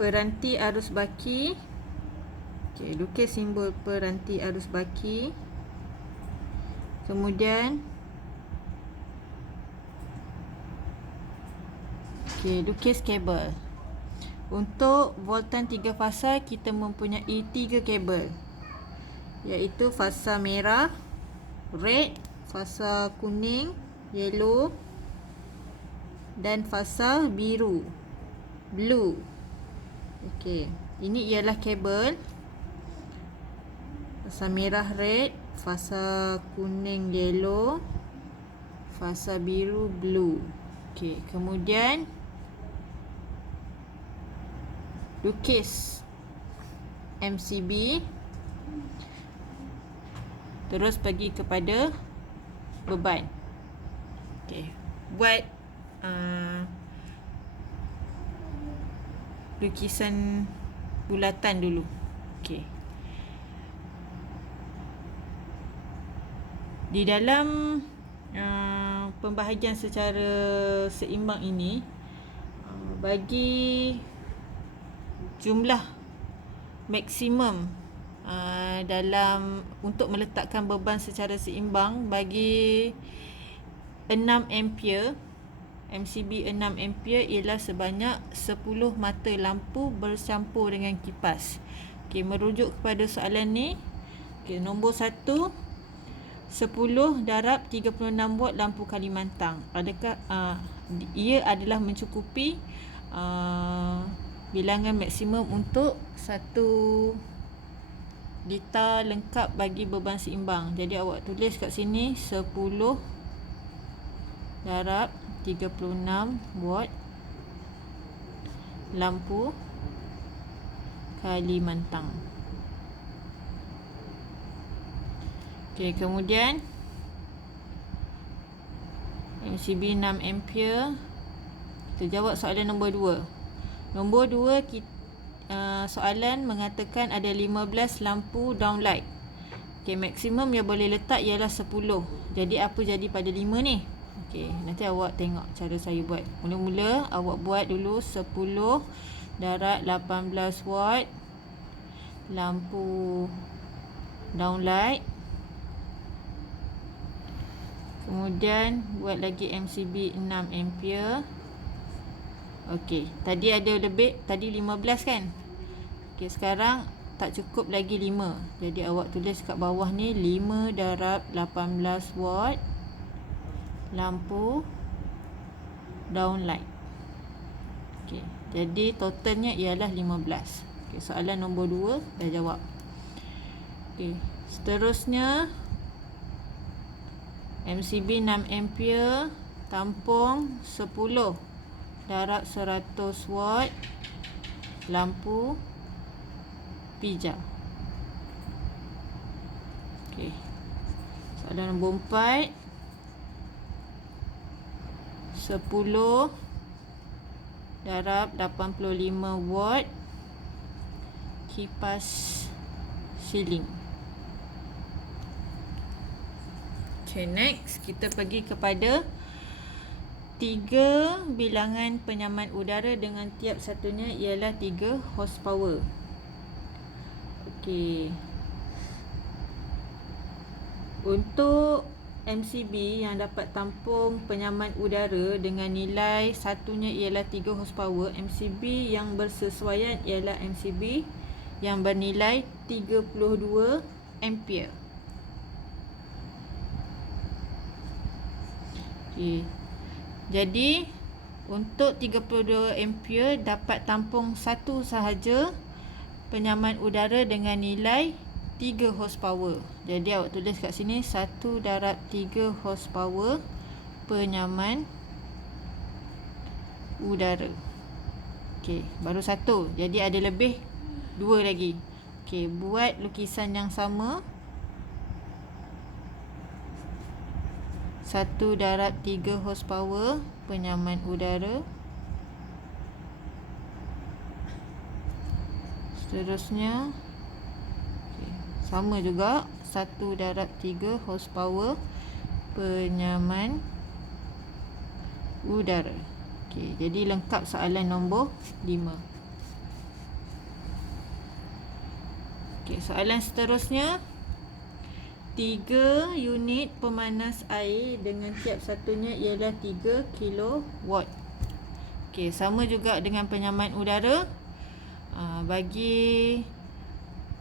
peranti arus baki. Okey, lukis simbol peranti arus baki. Kemudian lukis kabel. Untuk voltan 3 fasa kita mempunyai 3 kabel, iaitu fasa merah, red, fasa kuning, yellow, dan fasa biru, blue. Okey, ini ialah kabel fasa merah, red, fasa kuning, yellow, fasa biru, blue. Okey, kemudian lukis MCB, terus pergi kepada beban. Okey, buat lukisan bulatan dulu. Okey, di dalam pembahagian secara seimbang ini, bagi jumlah maksimum dalam untuk meletakkan beban secara seimbang bagi 6 ampere, MCB 6 ampere ialah sebanyak 10 mata lampu bercampur dengan kipas. Okey, merujuk kepada soalan ni. Okey, nombor 1, 10 darab 36 watt lampu Kalimantan. Adakah ia adalah mencukupi bilangan maksimum untuk satu dita lengkap bagi beban seimbang. Jadi awak tulis kat sini 10 darab 36 watt lampu Kalimantan. Okey, kemudian MCB 6 ampere. Kita jawab soalan nombor 2. Nombor 2, soalan mengatakan ada 15 lampu downlight. Okey, maksimum yang boleh letak ialah 10. Jadi apa jadi pada 5 ni? Okey, nanti awak tengok cara saya buat. Mula-mula awak buat dulu 10 darab 18 watt lampu downlight. Kemudian buat lagi MCB 6 ampere. Okey, tadi ada lebih, tadi 15 kan? Okey, sekarang tak cukup lagi 5. Jadi awak tulis kat bawah ni 5 darab 18 watt lampu downlight. Okey, jadi totalnya ialah 15. Okey, soalan nombor 2 dah jawab. Okey, seterusnya MCB 6 ampere tampung 10 darab 100 watt lampu pija. Okey, soalan nombor 4, 10 darab 85 watt kipas siling. Okay, next kita pergi kepada 3 bilangan penyaman udara dengan tiap satunya ialah 3 horsepower. Okey, untuk MCB yang dapat tampung penyaman udara dengan nilai satunya ialah 3 horsepower, MCB yang bersesuaian ialah MCB yang bernilai 32 ampere. Okey, jadi untuk 32 ampere dapat tampung satu sahaja penyaman udara dengan nilai 3 horsepower. Jadi awak tulis kat sini 1 darab 3 horsepower penyaman udara. Okey, baru satu. Jadi ada lebih 2 lagi. Okey, buat lukisan yang sama. 1 darab 3 horsepower penyaman udara. Seterusnya sama juga 1 darab 3 horsepower penyaman udara. Okey, jadi lengkap soalan nombor 5. Okey, soalan seterusnya. 3 unit pemanas air dengan tiap satunya ialah 3 kilowatt. Okey, sama juga dengan penyaman udara. Bagi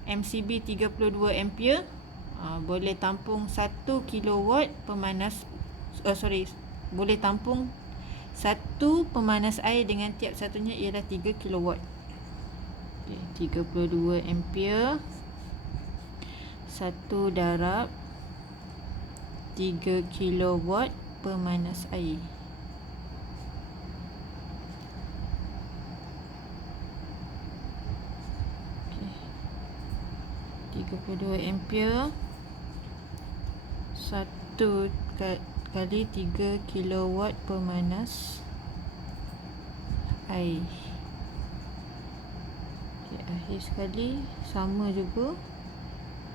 MCB 32 ampere, boleh tampung 1 kilowatt pemanas boleh tampung 1 pemanas air dengan tiap satunya ialah 3 kilowatt. Okay, 32 ampere 1 darab 3 kilowatt pemanas air. 32 ampere 1 kali 3 kilowatt pemanas air. Okay, akhir sekali sama juga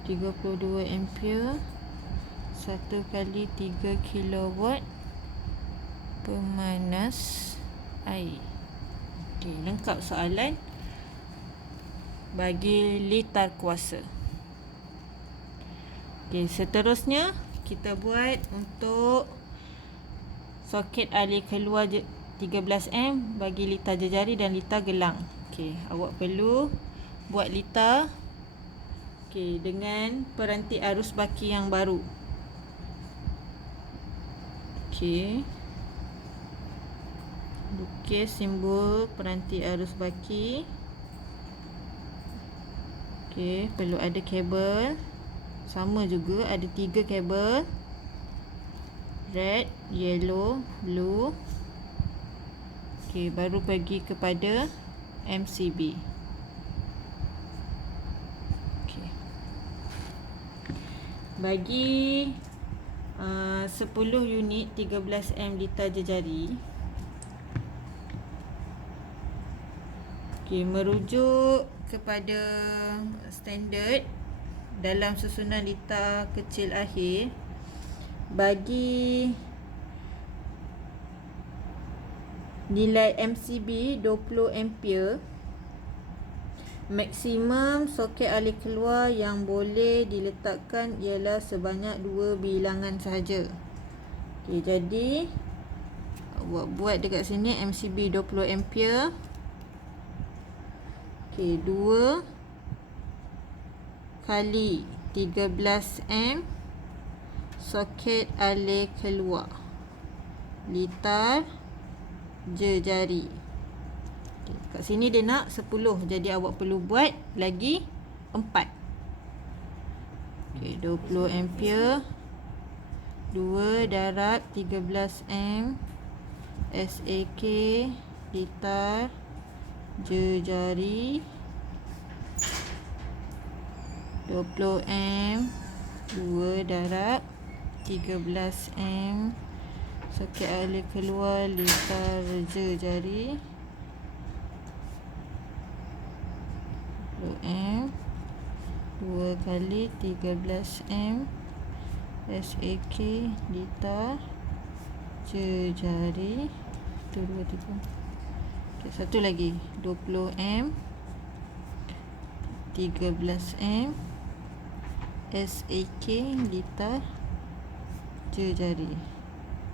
32 ampere 1 kali 3 kilowatt pemanas air. Okay, lengkap soalan bagi litar kuasa. Okay, seterusnya kita buat untuk soket alir keluar 13A bagi litar jejari dan litar gelang. Okay, awak perlu buat litar dengan peranti arus baki yang baru. Okay, lukis simbol peranti arus baki. Okay, perlu ada kabel. Sama juga ada 3 kabel, red, yellow, blue. Okay, baru pergi kepada MCB. Okay, bagi 10 unit 13M litar jejari. Okay, merujuk kepada standard dalam susunan litar kecil akhir, bagi nilai MCB 20 ampere, maksimum soket alir keluar yang boleh diletakkan ialah sebanyak 2 bilangan sahaja. Okay, jadi awak buat dekat sini MCB 20 ampere. Okay, 2 kali 13M soket alir keluar litar jejari. Okay, kat sini dia nak 10, jadi awak perlu buat lagi 4. Okay, 20 ampere 2 darab 13M SAK litar jejari 20M 2 darab 13M soket alir keluar litar jejari 20M 2 kali 13M SAK litar jejari. Itu 2 3. Okay, satu lagi 20M 13M SAK litar jejari.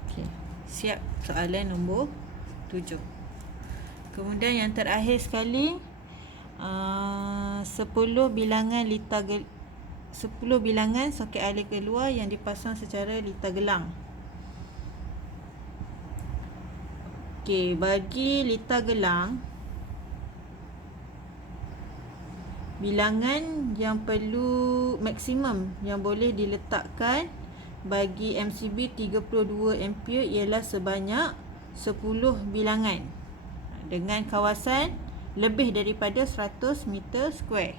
Okay, siap soalan nombor 7. Kemudian yang terakhir sekali, 10 bilangan 10 bilangan soket alir keluar yang dipasang secara litar gelang. Okey, bagi litar gelang, bilangan yang perlu maksimum yang boleh diletakkan bagi MCB 32 ampere ialah sebanyak 10 bilangan dengan kawasan lebih daripada 100 meter square.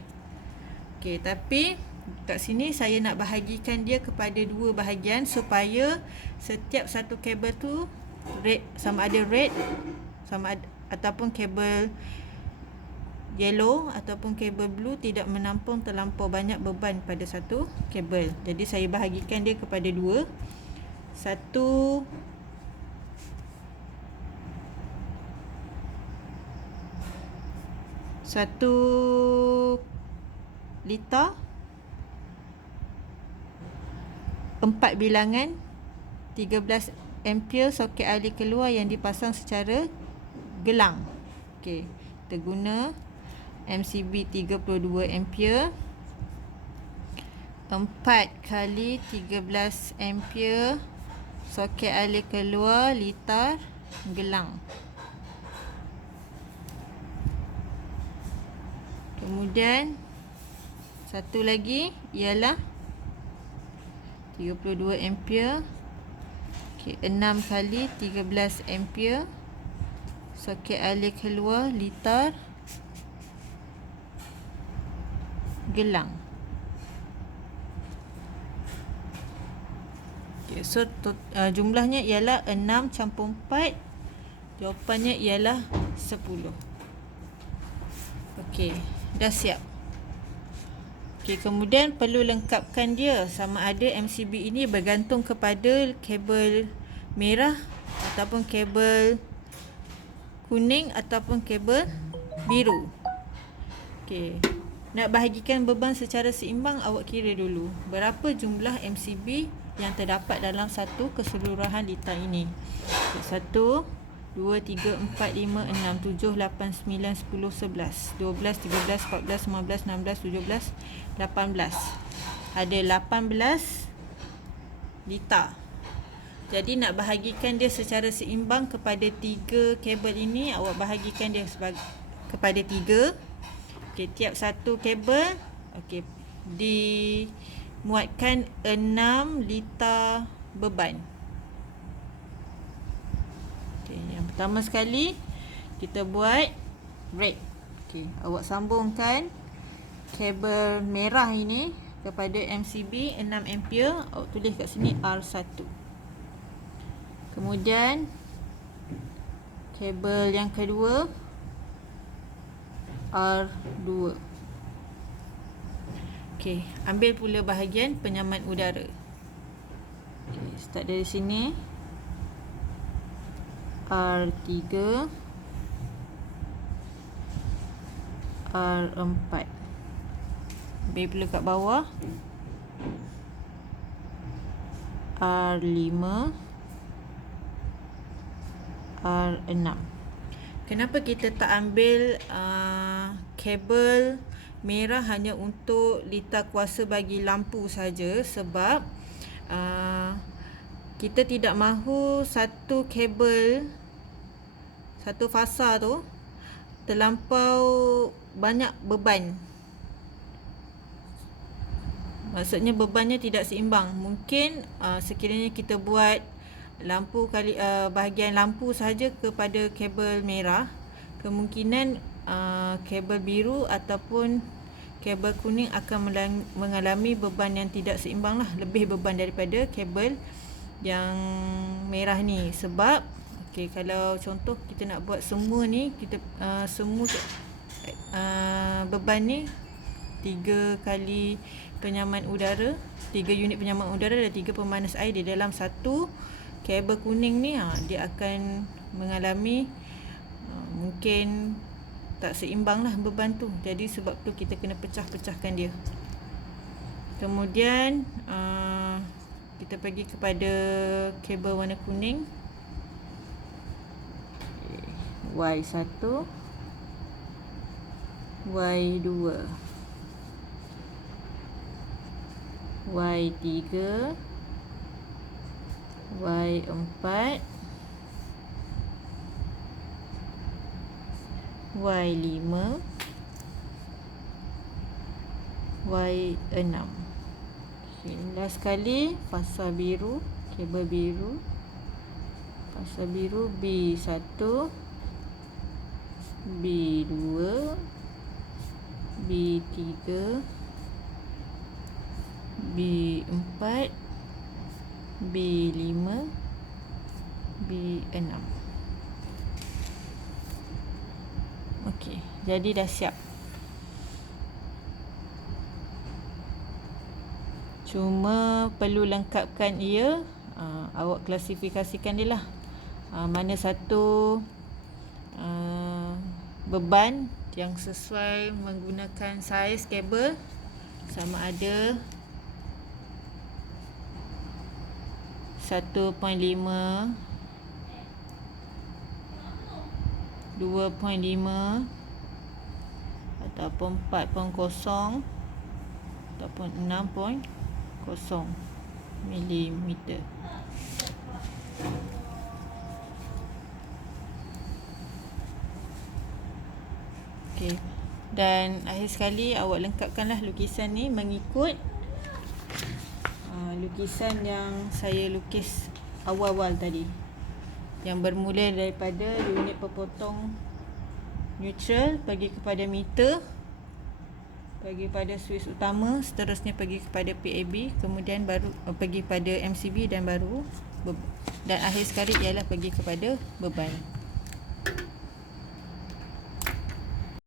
Okey, tapi kat sini saya nak bahagikan dia kepada 2 bahagian supaya setiap satu kabel tu red, sama ada red ataupun kabel yellow ataupun kabel blue tidak menampung terlampau banyak beban pada satu kabel. Jadi saya bahagikan dia kepada 2. Satu liter, 4 bilangan 13 ampere soket alir keluar yang dipasang secara gelang. Okey, kita guna MCB 32 ampere, 4 kali 13 ampere soket alir keluar liter gelang. Kemudian satu lagi ialah 32 ampere. Okey, 6 kali 13 ampere soket alir keluar liter gelang. Okay, so jumlahnya ialah 6 campur 4. Jawapannya ialah 10. Okey, dah siap. Okey, kemudian perlu lengkapkan dia sama ada MCB ini bergantung kepada kabel merah ataupun kabel kuning ataupun kabel biru. Okey, nak bahagikan beban secara seimbang, awak kira dulu berapa jumlah MCB yang terdapat dalam satu keseluruhan liter ini. 1 2, 3, 4, 5, 6, 7, 8, 9, 10, 11, 12, 13, 14, 15, 16, 17, 18. Ada 18 liter. Jadi nak bahagikan dia secara seimbang kepada 3 kabel ini, awak bahagikan dia kepada 3. Okey, tiap satu kabel okey dimuatkan 6 liter beban. Yang pertama sekali kita buat red. Okey, awak sambungkan kabel merah ini kepada MCB 6 ampere. Awak tulis kat sini R1. Kemudian kabel yang kedua R2. Okey, ambil pula bahagian penyaman udara. Okey, start dari sini. R3, R4. Ambil pula kat bawah. R5, R6. Kenapa kita tak ambil kabel merah hanya untuk liter kuasa bagi lampu saja? Sebab kita tidak mahu satu kabel, satu fasa tu terlampau banyak beban. Maksudnya bebannya tidak seimbang. Mungkin sekiranya kita buat lampu kali bahagian lampu sahaja kepada kabel merah, kemungkinan kabel biru ataupun kabel kuning akan mengalami beban yang tidak seimbang lah, lebih beban daripada kabel yang merah ni. Sebab okey, kalau contoh kita nak buat semua ni, kita semua beban ni 3 kali penyaman udara, 3 unit penyaman udara dan 3 pemanas air di dalam satu kabel kuning ni, dia akan mengalami mungkin tak seimbang lah beban tu. Jadi sebab tu kita kena pecah-pecahkan dia. Kemudian kita pergi kepada kabel warna kuning. Y1, Y2, Y3, Y4, Y5, Y6. Okay, last sekali fasa biru, kabel biru. Fasa biru B1, B2, B3, B4, B5, B6. Okey, jadi dah siap. Cuma perlu lengkapkan ia. Awak klasifikasikan dia lah. Mana satu beban yang sesuai menggunakan saiz kabel sama ada 1.5, 2.5 ataupun 4.0 ataupun 6.0 milimeter. Okey. Dan akhir sekali awak lengkapkanlah lukisan ni mengikut lukisan yang saya lukis awal-awal tadi, yang bermula daripada unit pepotong neutral pergi kepada meter, pergi pada Swiss utama, seterusnya pergi kepada PAB, kemudian baru pergi pada MCB dan baru dan akhir sekali ialah pergi kepada beban.